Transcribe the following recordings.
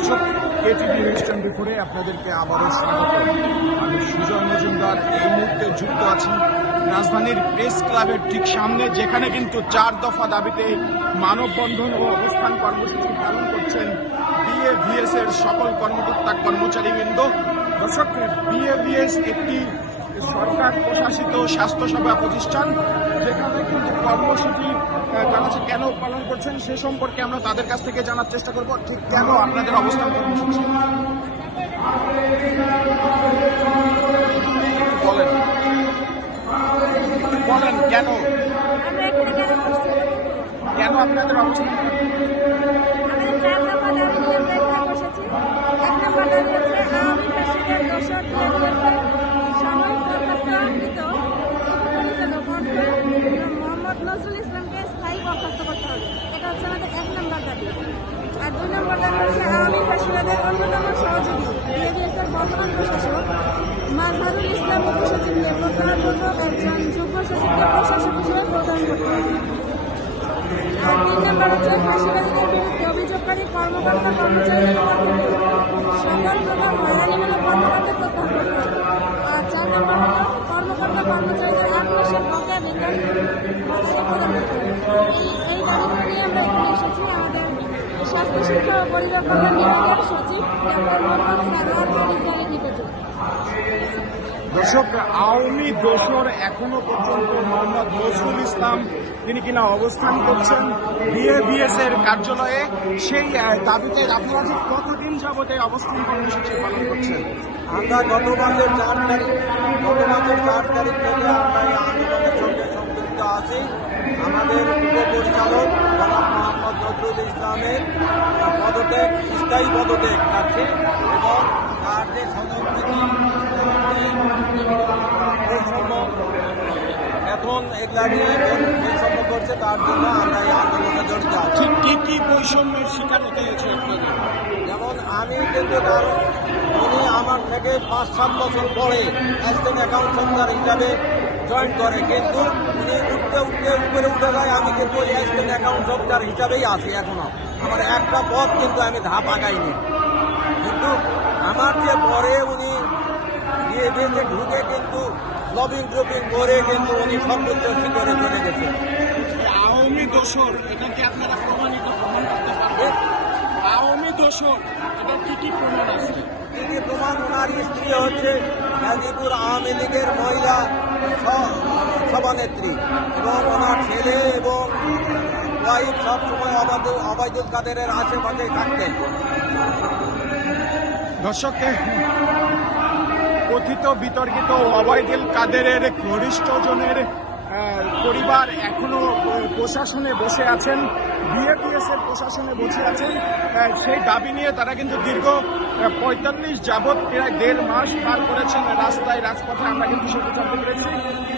দর্শক, KTV news 24-এ আপনাদেরকে আবারও স্বাগত। আমি সুজয় মজুমদার এই মুহূর্তে যুক্ত আছি রাজধানীর প্রেস ক্লাবের ঠিক সামনে, যেখানে কিন্তু 4 দফা দাবিতে মানববন্ধন ও অবস্থান কর্মসূচি পালন করছেন বিএভিএস এর সকল কর্মকর্তা কর্মচারীবৃন্দ। দর্শক, বিএভিএস একটি সরকার প্রশাসিত স্বাস্থ্যসেবা প্রতিষ্ঠান, যেখানে কিন্তু কর্মসূচি তারা কেন পালন করছেন সে সম্পর্কে আমরা তাদের কাছ থেকে জানার চেষ্টা করব। ঠিক কেন আপনাদের অবস্থান কর্মসূচি বলেন, কেন কেন আপনাদের অবস্থান? নজরুল ইসলামকে স্থায়ী বরখাস্ত করতে হবে, এটা হচ্ছে আমাদের 1 নম্বর দাবি। আর 2 নম্বর দাবি হচ্ছে আওয়ামী ফ্যাসিবাদের অন্যতম সহযোগী বিএভিএসের বর্তমান প্রশাসক মাজহারুল ইসলাম উপসচিবকে প্রত্যাহারপূর্বক একজন যুগ্ম সচিবকে প্রশাসক হিসেবে প্রদান করতে হবে। আর 3 নম্বর হচ্ছে ফ্যাসিবাদীদের বিরুদ্ধে অভিযোগকারী কর্মকর্তা কর্মচারীদের সকল প্রকার হয়রানিমূলক কর্মকাণ্ড প্রত্যাহার করতে হবে। আর 4 নম্বর হল কর্মকর্তা কর্মচারীদের 8 মাসের বকেয়া বেতন এই দাবিগুলো নিয়ে আমরা এখানে এসেছি। আমাদের স্বাস্থ্য শিক্ষা ও পরিবার কল্যাণ বিভাগের সচিব ডক্টর মোহাম্মদ সারোয়ার কামিজের নিকটে। দর্শক, আওয়ামী দোসর এখনো পর্যন্ত মোহাম্মদ নজরুল ইসলাম তিনি কিনা অবস্থান করছেন বিএভিএস এর কার্যালয়ে। সেই দাবিতে আপনারা যে কতদিন যাবত এই অবস্থান কর্মসূচি পালন করছেন? আমরা গত মাসের 4 তারিখ থেকে আমরা এই আন্দোলনের সঙ্গে সম্পৃক্ত আছি। আমাদের উপপরিচালক জনাব মোহাম্মদ নজরুল ইসলামের পদত্যাগ, স্থায়ী পদত্যাগ আছে এবং তার যে বৈষম্য এখন এগুলা নিয়ে বৈষম্য করছে, তার জন্য আমরা এই আন্দোলনে জড়িত আছি। কি কি বৈষম্যের শিকার হতে হয়েছে আপনাদের? যেমন আমি কিন্তু উনি আমার থেকে 5-7 বছর পরে অ্যাসিস্ট্যান্ট অ্যাকাউন্ট সেন্টার হিসাবে জয়েন করে, কিন্তু উনি উপরে উঠে যায়, আমি কিন্তু ওই অ্যাসিস্ট্যান্ট অ্যাকাউন্ট সেন্টার হিসাবেই আছি এখনো। আমার একটা পথ কিন্তু আমি ধাপ আগাইনি, কিন্তু আমার যে পরে উনি বিএভিএসে ঢুকে কিন্তু লবিং ট্রপিং করে কিন্তু উনি সর্বোচ্চ শিখরে চলে গেছে। আওয়ামী দোসর, এটা কি আপনারা প্রমাণ করতে পারবেন? আওয়ামী দোসর, এটা কি প্রমাণ আছে? কি প্রমাণ? ওনার স্ত্রী হচ্ছে গাজীপুর আওয়ামী লীগের মহিলা সভানেত্রী এবং ওনার ছেলে এবং ওয়াইফ সবসময় অবায়দুল কাদেরের আশেপাশে থাকতেন। দর্শককে কথিত বিতর্কিত ওবায়দুল কাদেরের ঘনিষ্ঠজনের পরিবার এখনো প্রশাসনে বসে আছেন, বিএভিএস এর প্রশাসনে বসে আছেন। সেই দাবি নিয়ে তারা কিন্তু দীর্ঘ 45 যাবৎ প্রায় 1.5 মাস পার করেছেন রাস্তায় রাজপথে। আমরা কিন্তু সেটা জানতে পেরেছি।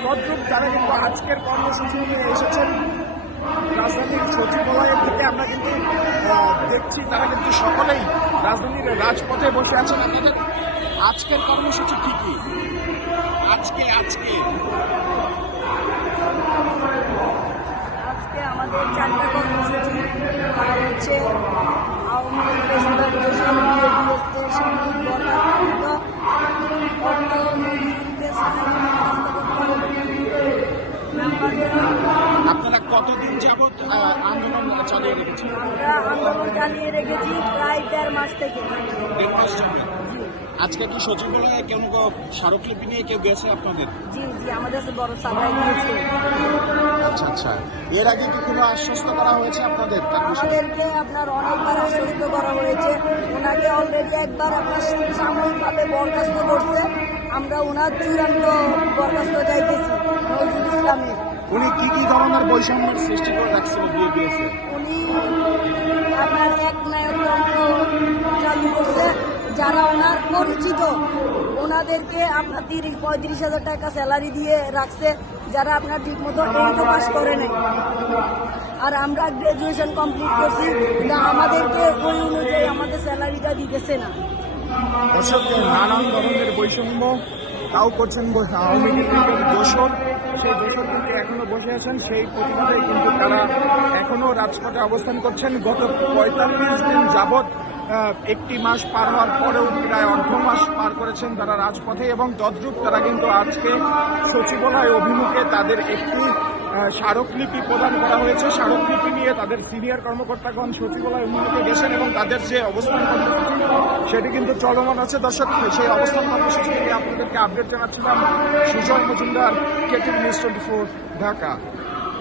তদ্রুপ তারা কিন্তু আজকের কর্মসূচি নিয়ে এসেছেন রাজধানীর সচিবালয়ের থেকে। আমরা কিন্তু দেখছি তারা কিন্তু সকলেই রাজধানীর রাজপথে বসে আছেন। আপনাদের আজকের কর্মসূচি কি কি? আজকে আমাদের 4টা কর্মসূচি হচ্ছে আওয়ামী লীগের সাময়িক বরখাস্ত, অর্থ আপনারা কতদিন যাবৎ আন্দোলন চালিয়ে রেখেছেন? আমরা আন্দোলন চালিয়ে রেখেছি প্রায় 1.5 মাস থেকে। 1.5 মাস যাবেন। আজকে কি সচিবালয়ে কেউ স্মারকলিপি নিয়ে কেউ গেছে আপনাদের? জি, আমাদের বড় সাপ্লাই দিয়েছে। আচ্ছা, এর আগে কি কোনো আশ্বস্ত করা হয়েছে আপনাদের? আমাদেরকে আপনার অনেকবার আশ্বস্ত করা হয়েছে। ওনাকে অলরেডি একবার আপনার সাময়িকভাবে বরখাস্ত করছে। আমরা ওনার চূড়ান্ত বরখাস্ত চাইতেছি নজরুল ইসলামের। উনি কি ধরনের বৈষম্যের সৃষ্টি করে রাখছিল বিএভিএস এ? উনি আপনার এক নায়কতন্ত্র চালু করছে। যারা ওনার পরিচিত ওনাদেরকে আপনার 30-35 হাজার টাকা স্যালারি দিয়ে রাখছে, যারা আপনার ঠিক মতো এইটা পাস করে নাই। আর আমরা গ্রাজুয়েশন কমপ্লিট করছি, কিন্তু আমাদেরকে ওই অনুযায়ী আমাদের স্যালারিটা দিতেছে না। দর্শক, নানান ধরনের বৈষম্য তাও করছেন আওয়ামী লীগের দোসর। সেই দোসর কিন্তু এখনো বসে আছেন, সেই প্রতিবাদে কিন্তু তারা এখনো রাজপথে অবস্থান করছেন। গত 45 দিন যাবৎ একটি মাস পার হওয়ার পরেও প্রায় অর্ধ মাস পার করেছেন তারা রাজপথে, এবং তদ্রূপ তারা কিন্তু আজকে সচিবালয় অভিমুখে তাদের একটি স্মারকলিপি প্রদান করা হয়েছে। স্মারকলিপি নিয়ে তাদের সিনিয়র কর্মকর্তাগণ সচিবালয় অভিমুখে গেছেন এবং তাদের যে অবস্থান কর্মসূচি সেটি কিন্তু চলমান আছে। দর্শক, সেই অবস্থান কর্মসূচি থেকে আপনাদেরকে আপডেট জানাচ্ছিলাম সুজয় মজুমদার, KTV নিউজ 24, ঢাকা।